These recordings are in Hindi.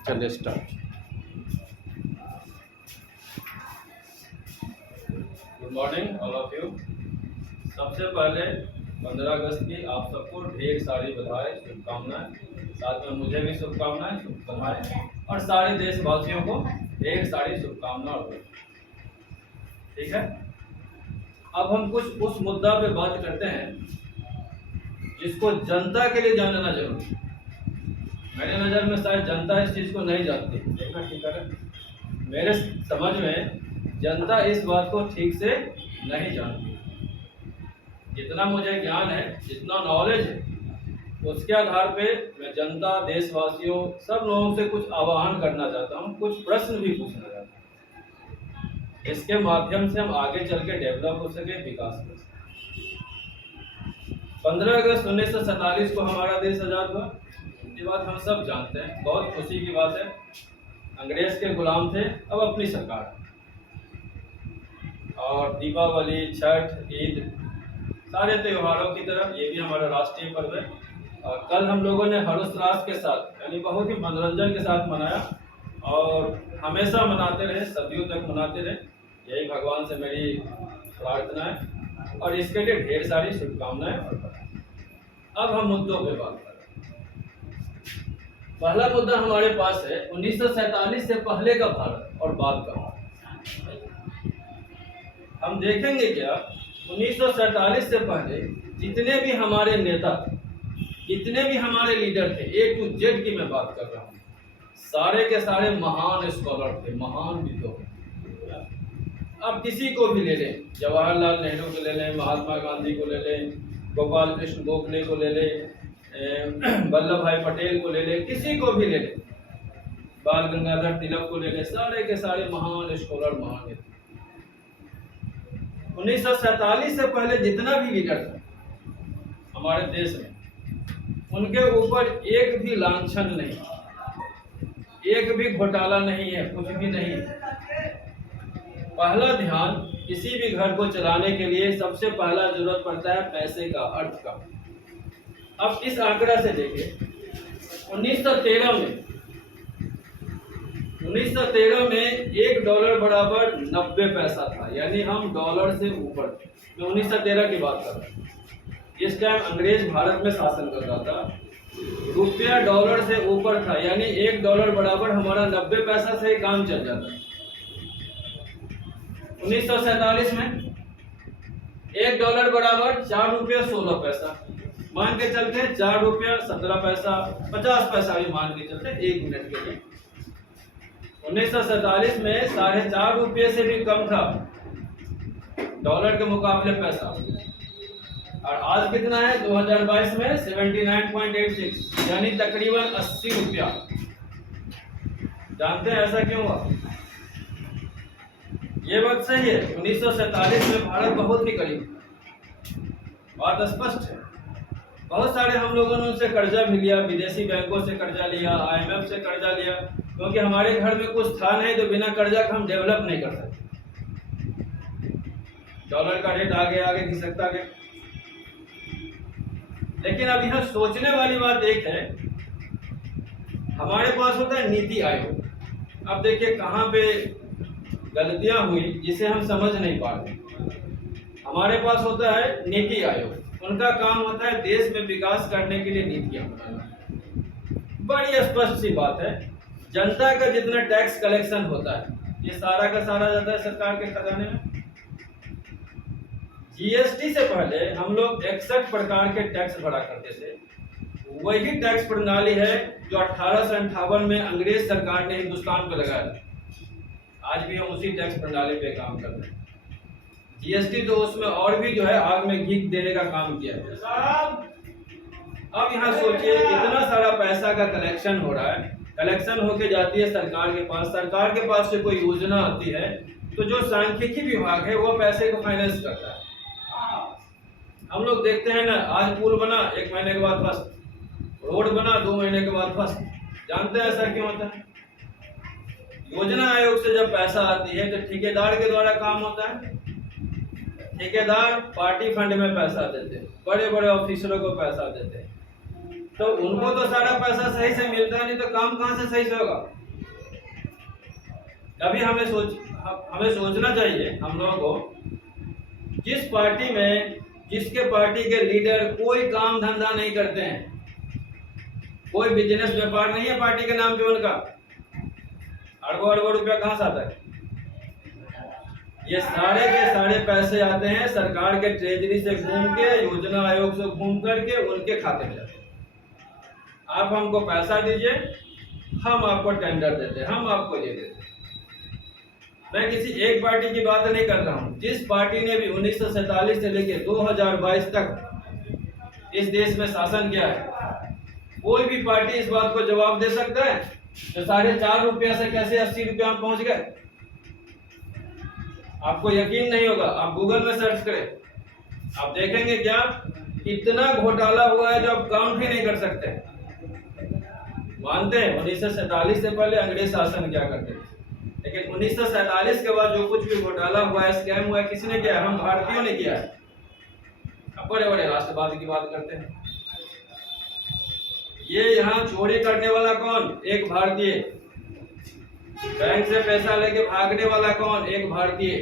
चलिए start. Good morning all of you. सबसे पहले 15 अगस्त की आप सबको ढेर सारी बधाई, शुभकामनाएं। साथ में मुझे भी शुभकामनाएं और सारे देशवासियों को ढेर सारी शुभकामनाएं। ठीक है, अब हम कुछ उस मुद्दा पे बात करते हैं जिसको जनता के लिए जानना जरूरी है। मेरे नज़र में शायद जनता इस चीज़ को नहीं जानती। देखना ठीक है, मेरे समझ में जनता इस बात को ठीक से नहीं जानती। जितना मुझे ज्ञान है, जितना नॉलेज है, उसके आधार पे मैं जनता, देशवासियों, सब लोगों से कुछ आह्वान करना चाहता हूँ, कुछ प्रश्न भी पूछना चाहता हूँ। इसके माध्यम से हम आगे चल के डेवलप हो सके, विकास कर सके। 15 अगस्त 1947 को हमारा देश आज़ाद हुआ। ये बात हम सब जानते हैं, बहुत खुशी की बात है। अंग्रेज के गुलाम थे, अब अपनी सरकार है। और दीपावली, छठ, ईद, सारे त्योहारों की तरह ये भी हमारा राष्ट्रीय पर्व है। और कल हम लोगों ने हर्षोल्लास के साथ, यानी बहुत ही मनोरंजन के साथ मनाया और हमेशा मनाते रहे, सदियों तक मनाते रहे, यही भगवान से मेरी प्रार्थना है और इसके लिए ढेर सारी शुभकामनाएं। अब हम मुद्दों पे बात करें। पहला मुद्दा हमारे पास है 1947 से पहले का भारत और बाद का भारत। हम देखेंगे क्या 1947 से पहले जितने भी हमारे नेता, जितने भी हमारे लीडर थे, A to Z की मैं बात कर रहा हूँ, सारे के सारे महान स्कॉलर थे, महान विद्वान। अब किसी को भी ले लें, जवाहरलाल नेहरू को ले लें, महात्मा गांधी को ले लें, गोपाल कृष्ण गोखले को ले लें, वल्लभ भाई पटेल को ले लें, किसी को भी ले लें, बाल गंगाधर तिलक को ले लें, सारे के सारे महान स्कॉलर, महान नेता। 1947 से पहले जितना भी लीडर था हमारे देश में, उनके ऊपर एक भी लांछन नहीं, एक भी घोटाला नहीं है, कुछ भी नहीं है। पहला ध्यान किसी भी घर को चलाने के लिए सबसे पहला जरूरत पड़ता है पैसे का, अर्थ का। अब इस आंकड़ा से देखें, 1913 में $1 बराबर 90 पैसा था, यानी हम डॉलर से ऊपर थे। मैं 1913 की बात कर रहा हूँ। इस टाइम अंग्रेज भारत में शासन कर रहा था, रुपया डॉलर से ऊपर था, यानी $1 बराबर हमारा 90 पैसा से ही काम चल जाता है। 1947 में $1 बराबर 4 रुपया 16 पैसा, मान के चलते हैं 4 रुपया 17 पैसा, 50 पैसा भी मान के चलते हैं 1 मिनट के लिए। 1947 में 4.5 रुपये से भी कम था डॉलर के मुकाबले पैसा, और आज कितना है 2022 में 79.86, यानी तकरीबन 80 रुपया। जानते हैं ऐसा क्यों हुआ? ये बात सही है, 1947 में भारत बहुत ही करीब था, बात स्पष्ट है। बहुत सारे हम लोगों ने उनसे कर्जा भी लिया, विदेशी बैंकों से कर्जा लिया, IMF से कर्जा लिया, क्योंकि हमारे घर में कुछ था नहीं तो बिना कर्जा का हम डेवलप नहीं कर सकते। डॉलर का रेट आगे आगे खिसकता गया। लेकिन अब यहाँ सोचने वाली बात एक है, हमारे पास होता है नीति आयोग। अब देखिए कहाँ पे गलतियां हुई जिसे हम समझ नहीं पा रहे। हमारे पास होता है नीति आयोग, उनका काम होता है देश में विकास करने के लिए नीतियां बनाना। बड़ी स्पष्ट सी बात है, जनता का जितना टैक्स कलेक्शन होता है ये सारा का सारा जाता है सरकार के खजाने में। GST से पहले हम लोग 61 प्रकार के टैक्स भरा करते थे। वही टैक्स प्रणाली है जो 1858 में अंग्रेज सरकार ने हिंदुस्तान पर लगाया। आज भी हम उसी टैक्स प्रणाली पे काम कर रहे हैं। GST तो उसमें और भी जो है आग में घी देने का काम किया है। अब यहाँ सोचिए इतना सारा पैसा का कलेक्शन हो रहा है, कलेक्शन होके जाती है सरकार के पास, सरकार के पास से कोई योजना आती है तो जो सांख्यिकी विभाग है वो पैसे को फाइनेंस करता है। हम लोग देखते हैं ना, आज पुल बना 1 महीने के बाद फंस, रोड बना 2 महीने के बाद फंस। जानते हैं ऐसा क्यों होता है? योजना आयोग से जब पैसा आती है तो ठेकेदार के द्वारा काम होता है। ठेकेदार पार्टी फंड में पैसा देते हैं, बड़े बड़े ऑफिसरों को पैसा देते हैं, तो उनको तो सारा पैसा सही से मिलता नहीं, तो काम कहाँ से सही से होगा? कभी हमें सोचना चाहिए हम लोगों को, जिस पार्टी में जिसके पार्टी के लीडर कोई काम धंधा नहीं करते हैं, कोई बिजनेस व्यापार नहीं है पार्टी के नाम पे उनका, अरबों अरबों रुपया कहाँ से आता है? ये सारे के सारे पैसे आते हैं सरकार के ट्रेजरी से घूम के, योजना आयोग से घूम करके उनके खाते में जाते हैं। आप हमको पैसा दीजिए, हम आपको टेंडर देते हैं, हम आपको ये देते हैं। मैं किसी एक पार्टी की बात नहीं कर रहा हूँ। जिस पार्टी ने भी 1947 से लेकर 2022 तक इस देश में शासन किया है, कोई भी पार्टी इस बात को जवाब दे सकता है तो 4.5 रुपया से कैसे 80 रुपया में पहुंच गए? आपको यकीन नहीं होगा, आप गूगल में सर्च करें, आप देखेंगे क्या इतना घोटाला हुआ है जो आप काउंट ही नहीं कर सकते। मानते हैं 1947 से पहले अंग्रेज शासन क्या करते थे, लेकिन 1947 के बाद जो कुछ भी घोटाला हुआ है, स्कैम हुआ है, किसने किया है? हम भारतीयों ने किया है। अब बड़े बड़े राष्ट्रवाद की बात करते हैं। ये यहाँ चोरी करने वाला कौन? एक भारतीय। बैंक से पैसा लेके भागने वाला कौन? एक भारतीय।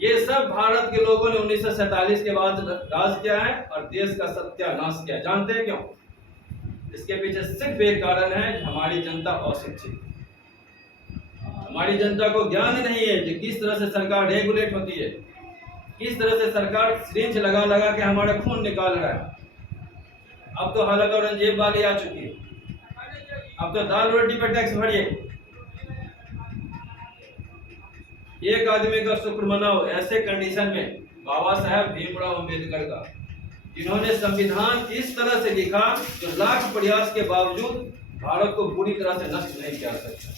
ये सब भारत के लोगों ने 1947 के बाद राज किया है और देश का सत्यानाश किया। जानते हैं क्यों? इसके पीछे सिर्फ एक कारण है, हमारी जनता अशिक्षित। हमारी जनता को ज्ञान नहीं है कि किस तरह से सरकार रेगुलेट होती है, किस तरह से सरकार सिरिंज लगा लगा के हमारा खून निकाल रहा है। अब तो हालत औरंगजेब वाली आ चुकी है। अब तो दाल रोटी पर टैक्स भरिए। एक आदमी का शुक्र मनाओ ऐसे कंडीशन में बाबा साहब भीमराव अंबेडकर का, जिन्होंने संविधान इस तरह से लिखा जो लाख प्रयास के बावजूद भारत को पूरी तरह से नष्ट नहीं किया सकता।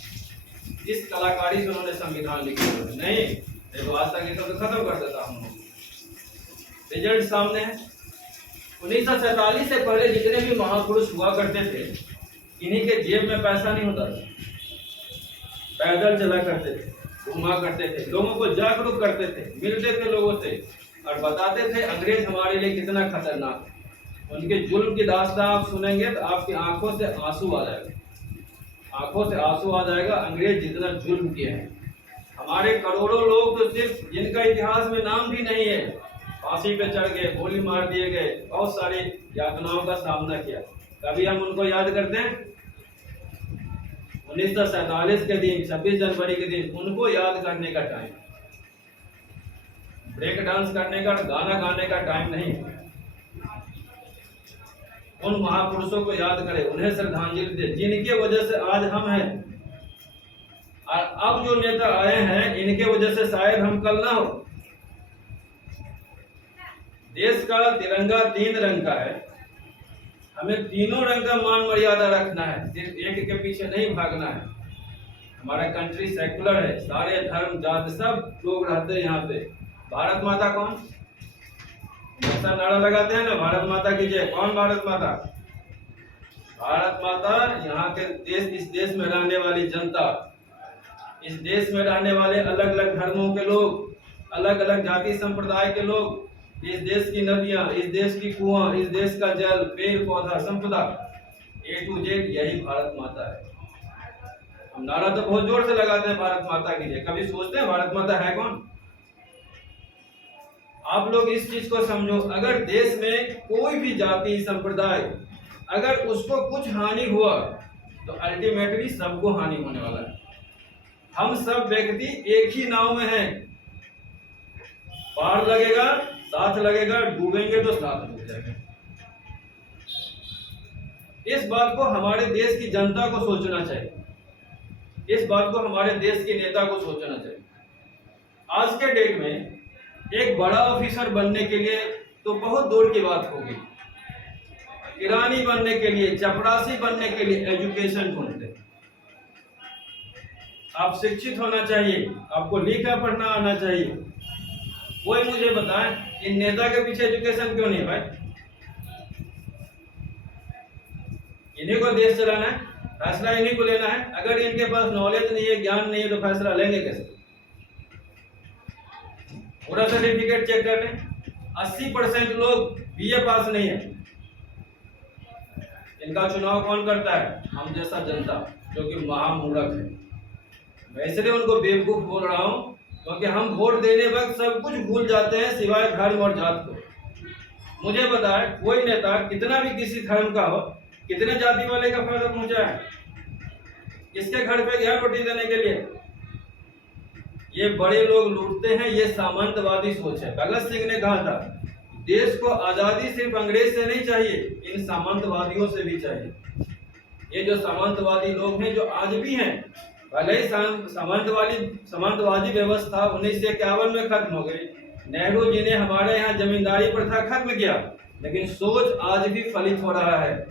इस कलाकारी से उन्होंने संविधान लिखा नहीं, देखो आज तक ये सब खत्म कर देता हम लोग। रिजल्ट सामने है। 1947 से पहले जितने भी महापुरुष हुआ करते थे, इन्हीं के जेब में पैसा नहीं होता था। पैदल चला करते थे, घुमा करते थे, लोगों को जागरूक करते थे, मिलते थे लोगों से और बताते थे अंग्रेज हमारे लिए कितना खतरनाक है। उनके जुल्म की दास्तां आप सुनेंगे तो आपकी आंखों से आंसू आ जाएगा, आंखों से आंसू आ जाएगा। अंग्रेज जितना जुल्म किए हैं, हमारे करोड़ों लोग तो सिर्फ जिनका इतिहास में नाम भी नहीं है, फांसी पे चढ़ गए, गोली मार दिए गए, बहुत सारी यातनाओं का सामना किया। कभी हम उनको याद करते हैं? 1947 के दिन, 26 जनवरी के दिन उनको याद करने का टाइम, ब्रेक डांस करने का, गाना गाने का टाइम नहीं। उन महापुरुषों को याद करें, उन्हें श्रद्धांजलि दे, जिनके वजह से आज हम हैं। और अब जो नेता आए हैं, इनके वजह से शायद हम कल ना हो। देश का तिरंगा 3 रंग का है, हमें तीनों रंग का मान मर्यादा रखना है, सिर्फ एक के पीछे नहीं भागना है। हमारा कंट्री सेकुलर है, सारे धर्म जाति सब लोग रहते हैं यहाँ पे। भारत माता कौन? ऐसा नारा लगाते हैं ना, भारत माता की जय। कौन भारत माता? भारत माता यहाँ के देश, इस देश में रहने वाली जनता, इस देश में रहने वाले अलग अलग धर्मों के लोग, अलग अलग जाति संप्रदाय के लोग, इस देश की नदियां, इस देश की कुआं, इस देश का जल, पेड़ पौधा, संपदा, A to Z, यही भारत माता है। हम नारा तो बहुत जोर से लगाते हैं भारत माता की जय, कभी सोचते हैं भारत माता है कौन? आप लोग इस चीज को समझो, अगर देश में कोई भी जाति संप्रदाय, अगर उसको कुछ हानि हुआ तो अल्टीमेटली सबको हानि होने वाला है। हम सब व्यक्ति एक ही नाव में हैं, पार लगेगा साथ लगेगा, डूबेंगे तो साथ डूब जाएगा। इस बात को हमारे देश की जनता को सोचना चाहिए, इस बात को हमारे देश के नेता को सोचना चाहिए। आज के डेट में एक बड़ा ऑफिसर बनने के लिए तो बहुत दूर की बात होगी, किरानी बनने के लिए, चपरासी बनने के लिए एजुकेशन ढूंढते हैं। आप शिक्षित होना चाहिए, आपको लिखा पढ़ना आना चाहिए। कोई मुझे बताए इन नेता के पीछे एजुकेशन क्यों नहीं भाई? इन्हीं को देश चलाना है, फैसला इन्हीं को लेना है। अगर इनके पास नॉलेज नहीं है, ज्ञान नहीं है, तो फैसला लेंगे कैसे? पूरा सर्टिफिकेट चेक कर लें, 80% लोग BA पास नहीं है। इनका चुनाव कौन करता है? हम जैसा जनता, जो कि महामूर्ख है। मैं इसलिए उनको बेवकूफ बोल रहा हूँ क्योंकि हम वोट देने वक्त सब कुछ भूल जाते हैं सिवाय धर्म और जात को। मुझे पता है कोई नेता कितना भी किसी धर्म का हो, कितने जाति वाले का फायदा पहुंचा है, किसके घर पे गया रोटी देने के लिए। ये बड़े लोग लूटते हैं, ये सामंतवादी सोच है। भगत सिंह ने कहा था देश को आजादी सिर्फ अंग्रेज से नहीं चाहिए, इन सामंतवादियों से भी चाहिए। ये जो सामंतवादी लोग हैं, जो आज भी हैं, भले ही सामंतवादी व्यवस्था 1951 में खत्म हो गई, नेहरू जी ने हमारे यहाँ जमींदारी प्रथा खत्म किया, लेकिन सोच आज भी फलित हो रहा है।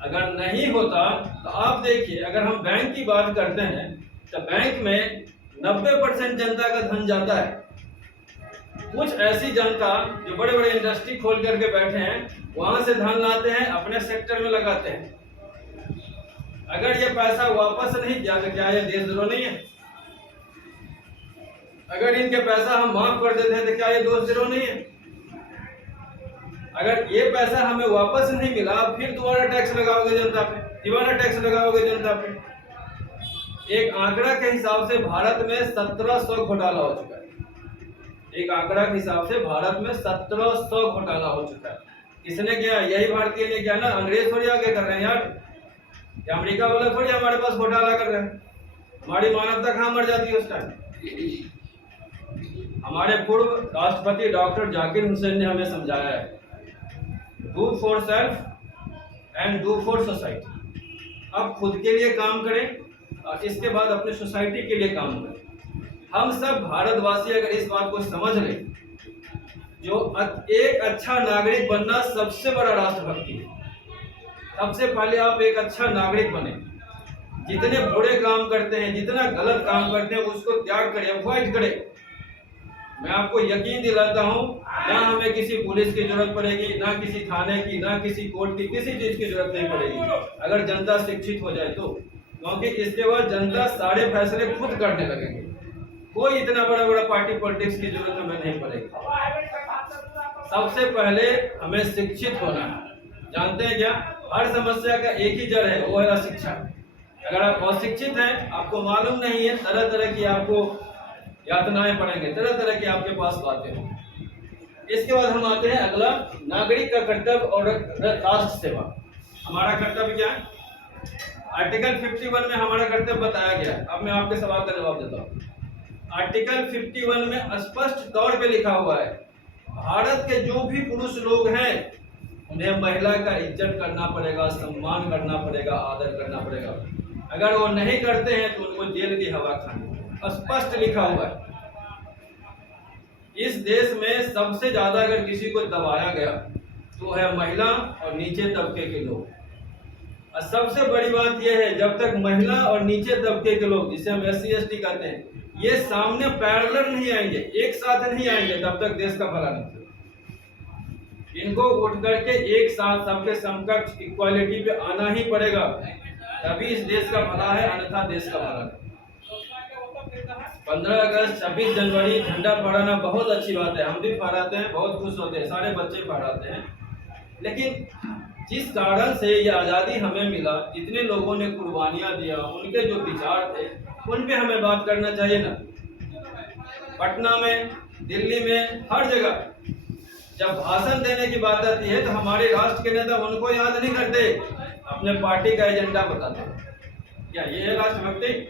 अगर नहीं होता तो आप देखिए, अगर हम बैंक की बात करते हैं तो बैंक में 90% जनता का धन जाता है। कुछ ऐसी जनता जो बड़े बड़े इंडस्ट्री खोल करके बैठे हैं, वहां से धन लाते हैं, अपने सेक्टर में लगाते हैं। अगर ये पैसा वापस नहीं दिया तो क्या ये देशद्रोह नहीं है? अगर इनके पैसा हम माफ कर देते हैं तो क्या ये देशद्रोह नहीं है? अगर ये पैसा हमें वापस नहीं मिला, फिर दोबारा टैक्स लगाओगे जनता पे, दोबारा टैक्स लगाओगे जनता पे। एक आंकड़ा के हिसाब से भारत में 1700 घोटाला हो चुका है। एक आंकड़ा के हिसाब से भारत में 1700 घोटाला हो चुका है। किसने किया? यही भारतीय ने किया ना। अंग्रेज थोड़ी आगे कर रहे हैं यार, या अमेरिका वाले थोड़ी हमारे पास घोटाला कर रहे हैं। हमारी मानवता कहाँ मर जाती है उस टाइम? हमारे पूर्व राष्ट्रपति डॉक्टर जाकिर हुसैन ने हमें समझाया है, do for self and do for society. अब खुद के लिए काम करें और इसके बाद अपनी सोसाइटी के लिए काम करें। हम सब भारतवासी अगर इस बात को समझ लें, जो एक अच्छा नागरिक बनना सबसे बड़ा राष्ट्रभक्ति है। सबसे पहले आप एक अच्छा नागरिक बने। जितने बुरे काम करते हैं, जितना गलत काम करते हैं, उसको त्याग करें, अवॉइड करें। मैं आपको यकीन दिलाता हूं, ना हमें किसी पुलिस की जरूरत पड़ेगी, ना किसी थाने की, ना किसी कोर्ट की, किसी चीज की जरूरत नहीं पड़ेगी अगर जनता शिक्षित हो जाए तो। क्योंकि इसके बाद जनता सारे फैसले खुद करने लगेंगे। कोई इतना बड़ा बड़ा पार्टी पॉलिटिक्स की जरूरत हमें नहीं पड़ेगी। सबसे पहले हमें शिक्षित होना है। जानते हैं क्या? हर समस्या का एक ही जड़ है, वो है अशिक्षा। अगर आप अशिक्षित हैं, आपको मालूम नहीं है, तरह तरह की आपको यातनाएं पड़ेंगे, तरह तरह की आपके पास बातें होंगी। इसके बाद हम आते हैं अगला, नागरिक का कर्तव्य और राष्ट्र सेवा। हमारा कर्तव्य क्या है? आर्टिकल 51 में हमारा कर्तव्य बताया गया है। अब मैं आपके सवाल का जवाब देता हूँ। आर्टिकल 51 में स्पष्ट तौर पे लिखा हुआ है, भारत के जो भी पुरुष लोग हैं उन्हें महिला का इज्जत करना पड़ेगा, सम्मान करना पड़ेगा, आदर करना पड़ेगा। अगर वो नहीं करते हैं तो उनको जेल की हवा खानी। स्पष्ट लिखा हुआ है। इस देश में सबसे ज्यादा अगर किसी को दबाया गया तो है महिला और नीचे तबके के लोग। और सबसे बड़ी बात यह है, जब तक महिला और नीचे तबके के लोग, जिसे हम SC ST कहते हैं, ये सामने पैरेलल नहीं आएंगे, एक साथ नहीं आएंगे, तब तक देश का भला नहीं। इनको उठ करके एक साथ सबके समकक्ष इक्वालिटी पे आना ही पड़ेगा, तभी इस देश का भला है, अन्यथा देश का भला नहीं। 15 अगस्त 26 जनवरी झंडा फहराना बहुत अच्छी बात है, हम भी फहराते हैं, बहुत खुश होते हैं, सारे बच्चे फहराते हैं। लेकिन जिस कारण से ये आज़ादी हमें मिला, जितने लोगों ने कुर्बानियां दिया, उनके जो विचार थे उन पे हमें बात करना चाहिए ना। पटना में, दिल्ली में, हर जगह जब भाषण देने की बात आती है तो हमारे राष्ट्र के नेता उनको याद नहीं करते, अपने पार्टी का एजेंडा बताते हैं। क्या ये है राष्ट्रभक्ति?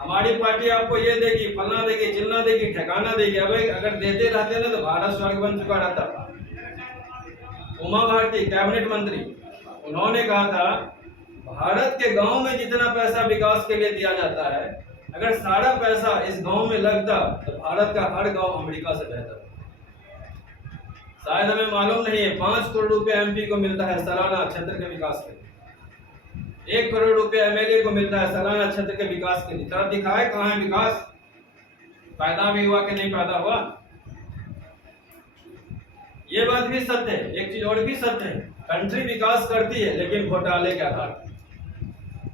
हमारी पार्टी आपको ये देगी, फलना देगी, चिलना देगी, ठिकाना देगी। अब अगर देते रहते ना तो भारत स्वर्ग बन चुका रहता। उमा भारती कैबिनेट मंत्री, उन्होंने कहा था भारत के गांव में जितना पैसा विकास के लिए दिया जाता है, अगर सारा पैसा इस गांव में लगता तो भारत का हर गांव अमेरिका से बेहतर। शायद हमें मालूम नहीं है, 5 करोड़ रुपए MP को मिलता है सालाना क्षेत्र के विकास के, 1 करोड़ रुपए MLA को मिलता है सालाना क्षेत्र के विकास के लिए। तरफ दिखाए कहाँ है विकास? पैदा भी हुआ कि नहीं पैदा हुआ? ये बात भी सत्य है। एक चीज और भी सत्य है, कंट्री विकास करती है लेकिन घोटाले के आधार पर।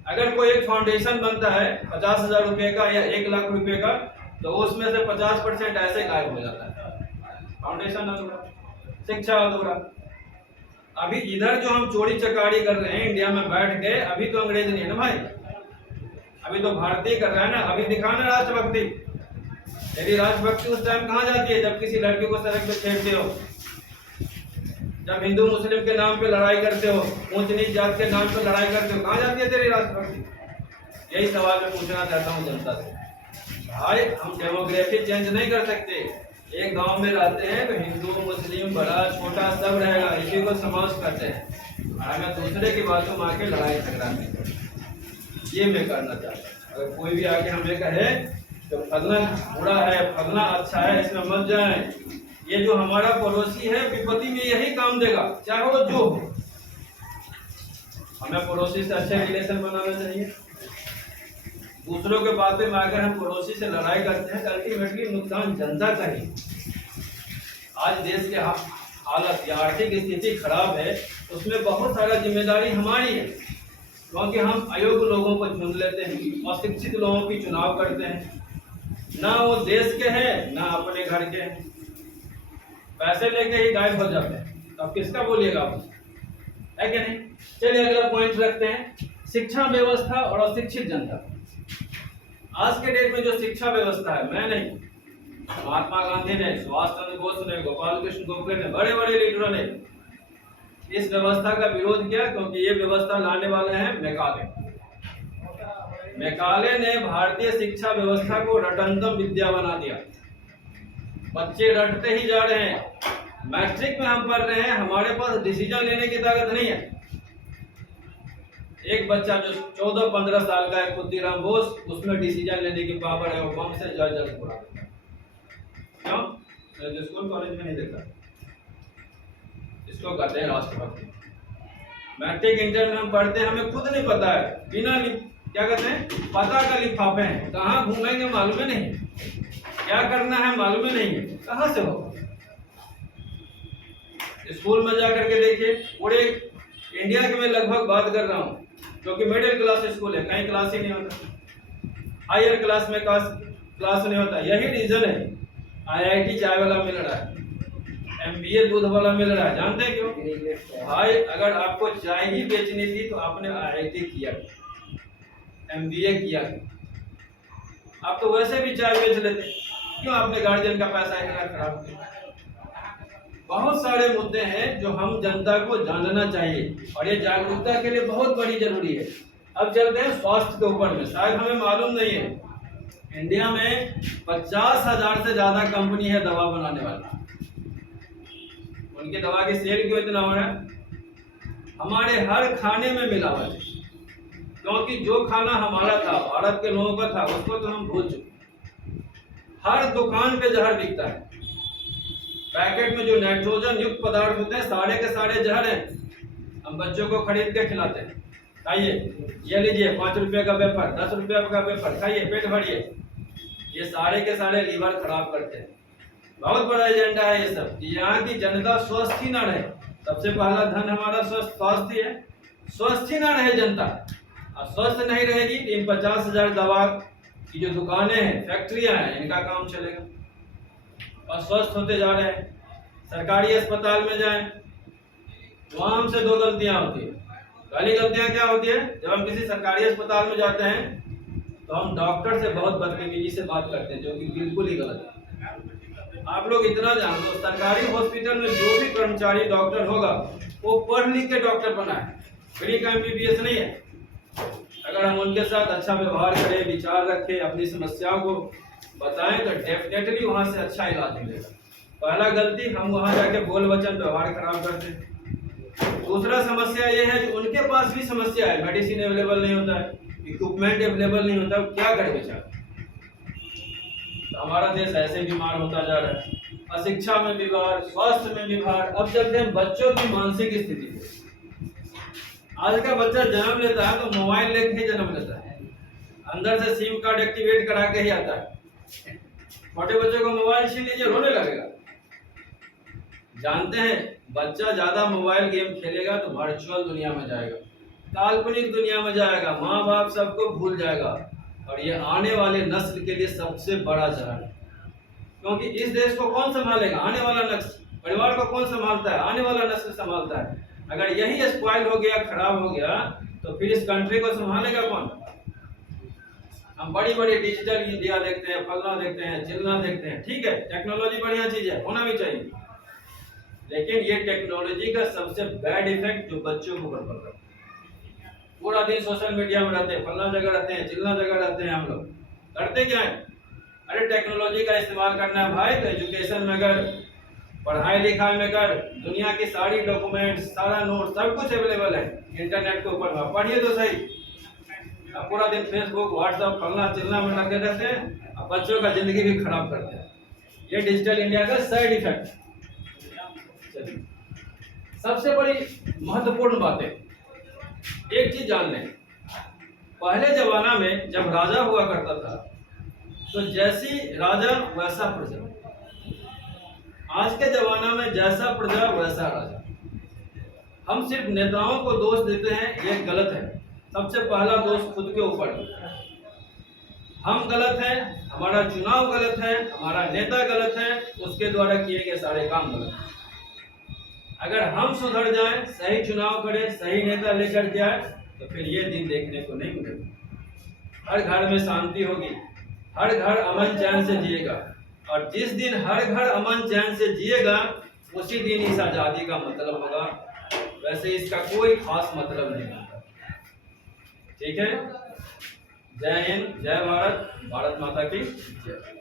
अगर कोई एक फाउंडेशन बनता है 50,000 रुपए का या 1 लाख रुपए का, तो उसमें से 50% ऐसे गायब हो जाता है। फाउंडेशन अधूरा, शिक्षा अधूरा, अभी इधर जो हम चोरी चकारी कर रहे हैं इंडिया में बैठ के, अभी तो अंग्रेज नहीं है ना भाई, अभी तो भारतीय कर रहा है ना। अभी दिखाना राष्ट्रभक्ति, यदि राष्ट्रभक्ति उस टाइम कहाँ जाती है जब किसी लड़की को सड़क पे छेड़ते हो, जब हिंदू मुस्लिम के नाम पे लड़ाई करते हो, ऊंच नीच जात के नाम पे लड़ाई करते हो, कहाँ जाती है तेरी राष्ट्रभक्ति? यही सवाल मैं पूछना चाहता हूँ जनता से। भाई हम डेमोग्राफी चेंज नहीं कर सकते। एक गांव में रहते हैं तो हिंदू मुस्लिम बड़ा छोटा सब रहेगा, इसी को समाज कहते हैं। और हमें दूसरे की बातों में आके लड़ाई झगड़ा नहीं करते, ये मैं करना चाहता हूँ। अगर कोई भी आके हमें कहे तो फलना बुरा है फलना अच्छा है, इसमें मत जाए। ये जो हमारा पड़ोसी है विपत्ति में यही काम देगा, चाहे वो जो हो। हमें पड़ोसी से अच्छे रिलेशन बनाना चाहिए। दूसरों के बातें में आकर हम पड़ोसी से लड़ाई करते हैं तो अल्टीमेटली नुकसान जनता का ही। आज देश के हालत या आर्थिक स्थिति खराब है, उसमें बहुत सारा जिम्मेदारी हमारी है, क्योंकि हम अयोग्य लोगों को चुन लेते हैं, अशिक्षित लोगों की चुनाव करते हैं, ना वो देश के हैं ना अपने घर के हैं, पैसे लेके ही गायब हो जाते हैं। तो अब किसका बोलिएगा आप, है कि नहीं? चलिए अगला पॉइंट रखते हैं, शिक्षा व्यवस्था और अशिक्षित जनता। आज के डेट में जो शिक्षा व्यवस्था है, मैं नहीं, महात्मा गांधी ने, सुभाष चंद्र बोस ने, गोपाल कृष्ण गोखले ने, बड़े बड़े लीडरों ने इस व्यवस्था का विरोध किया, क्योंकि ये व्यवस्था लाने वाले हैं मैकाले। मैकाले ने भारतीय शिक्षा व्यवस्था को रटंतम विद्या बना दिया। बच्चे रटते ही जा रहे हैं। मैट्रिक में हम पढ़ रहे हैं, हमारे पास डिसीजन लेने की ताकत नहीं है। एक बच्चा जो 14-15 साल का है, खुद्दीराम बोस, उसमें डिसीजन लेने की पावर है, वो बम से जज पूरा। क्यों? तो स्कूल कॉलेज में नहीं देखा। इसको कहते हैं राष्ट्रभक्ति। मैट्रिक इंटर में हम पढ़ते हैं, हमें खुद नहीं पता है, बिना क्या कहते हैं पता का लिफाफे हैं, कहाँ घूमेंगे मालूम ही नहीं, क्या करना है मालूम ही नहीं है, कहाँ से होगा। स्कूल में जाकर के देखिए, पूरे इंडिया की मैं लगभग बात कर रहा हूँ, क्योंकि मिडिल क्लास स्कूल है, कहीं क्लास ही नहीं होता, हायर क्लास में क्लास नहीं होता। यही रीजन है IIT चाय वाला मिल रहा है, MBA दूध वाला मिल रहा है। जानते हैं क्यों भाई? अगर आपको चाय ही बेचनी थी तो आपने IIT किया, MBA किया, आप तो वैसे भी चाय बेच लेते, क्यों आपने गार्जियन का पैसा इतना खराब किया? बहुत सारे मुद्दे हैं जो हम जनता को जानना चाहिए, और ये जागरूकता के लिए बहुत बड़ी जरूरी है। अब चलते हैं स्वास्थ्य के ऊपर में। शायद हमें मालूम नहीं है, इंडिया में 50,000 से ज्यादा कंपनी है दवा बनाने वाली। उनके दवा की सेल क्यों इतना हो रहा है? हमारे हर खाने में मिलावट है, क्योंकि जो खाना हमारा था, भारत के लोगों का था, उसको तो हम भूल चुके। हर दुकान पे जहर बिकता है, पैकेट में जो नाइट्रोजन युक्त पदार्थ होते हैं सारे के सारे जहर हैं। हम बच्चों को खरीद के खिलाते हैं, खाइए, ये लीजिए 5 रुपए का वेफर, 10 रुपए का वेफर, खाइए, पेट भरिए। ये सारे के सारे लीवर खराब करते हैं। बहुत बड़ा एजेंडा है ये सब, यहाँ की जनता स्वस्थ ही ना रहे। सबसे पहला धन हमारा स्वास्थ्य है, स्वस्थ ही ना रहे जनता, और स्वस्थ नहीं रहेगी तो इन 50,000 दवा की जो दुकानें हैं, फैक्ट्रियां हैं, इनका काम चलेगा। और स्वस्थ होते जा रहे हैं। सरकारी अस्पताल में जाएं, वहां हमसे 2 गलतियां होती है। पहली गलतियां क्या होती है? जब हम किसी सरकारी अस्पताल में जाते हैं तो हम डॉक्टर से बहुत बदतमीजी से बात करते हैं, जो कि बिल्कुल ही गलत है। आप लोग इतना जान लो, सरकारी हॉस्पिटल में जो भी कर्मचारी डॉक्टर होगा वो पढ़ लिख के डॉक्टर बना है, फ्री का MBBS नहीं है। अगर हम उनके साथ अच्छा व्यवहार करें, विचार रखें, अपनी समस्याओं को बताएं तो डेफिनेटली वहां से अच्छा इलाज मिलेगा। पहला गलती, हम वहां जाके बोल वचन व्यवहार खराब करते हैं। दूसरा समस्या ये है कि उनके पास भी समस्या है, मेडिसिन अवेलेबल नहीं होता है, इक्विपमेंट अवेलेबल नहीं होता, क्या करे बेचारा। तो हमारा देश ऐसे बीमार होता जा रहा है, अशिक्षा में बीमार, स्वास्थ्य में बीमार। अब चलते हैं बच्चों की मानसिक स्थिति। आज का बच्चा जन्म लेता है तो मोबाइल लेके ही जन्म लेता है, अंदर से सिम कार्ड एक्टिवेट करा के ही आता है। छोटे बच्चों को मोबाइल छीन लीजिए, रोने लगेगा। जानते हैं बच्चा ज्यादा मोबाइल गेम खेलेगा तो वर्चुअल दुनिया में जाएगा, काल्पनिक दुनिया में जाएगा, माँ बाप सबको भूल जाएगा, और ये आने वाले नस्ल के लिए सबसे बड़ा जहर है। क्योंकि इस देश को कौन संभालेगा? आने वाला नस्ल। परिवार को कौन संभालता है? आने वाला नस्ल संभालता है। अगर यही स्पॉइल हो गया, खराब हो गया, तो फिर इस कंट्री को संभालेगा कौन? हम बड़ी बड़ी डिजिटल इंडिया देखते हैं, फलना देखते हैं, चिलना देखते हैं, ठीक है, टेक्नोलॉजी बढ़िया चीज है, होना भी चाहिए, लेकिन ये टेक्नोलॉजी का सबसे बैड इफेक्ट जो बच्चों के ऊपर पड़ रहा है। पूरा दिन सोशल मीडिया में रहते हैं, फलना जगह रहते हैं, चिलना जगह रहते हैं, हम लोग करते क्या है? अरे टेक्नोलॉजी का इस्तेमाल करना है भाई, तो एजुकेशन में कर, पढ़ाई लिखाई में कर, दुनिया की सारी डॉक्यूमेंट्स, सारा नोट, सब कुछ अवेलेबल है इंटरनेट के ऊपर, पढ़िए तो सही। अब पूरा दिन फेसबुक, व्हाट्सएप, फलना चिलना में लगे रहते हैं, अब बच्चों का जिंदगी भी खराब करते हैं। ये डिजिटल इंडिया का साइड इफेक्ट। सबसे बड़ी महत्वपूर्ण बातें, एक चीज जान लें, पहले जमाना में जब राजा हुआ करता था, तो जैसी राजा वैसा प्रजा। आज के जमाना में जैसा प्रजा वैसा राजा। हम सिर्फ नेताओं को दोष देते हैं, ये गलत है। सबसे पहला दोष खुद के ऊपर। हम गलत हैं, हमारा चुनाव गलत है, हमारा नेता गलत है, उसके द्वारा किए गए सारे काम गलत हैं। अगर हम सुधर जाएं, सही चुनाव करें, सही नेता लेकर के आए, तो फिर ये दिन देखने को नहीं मिलेगा। हर घर में शांति होगी, हर घर अमन चैन से जिएगा, और जिस दिन हर घर अमन चैन से जिएगा, उसी दिन इस आजादी का मतलब होगा। वैसे इसका कोई खास मतलब नहीं होता। ठीक है, जय हिंद, जय भारत, भारत माता की जय।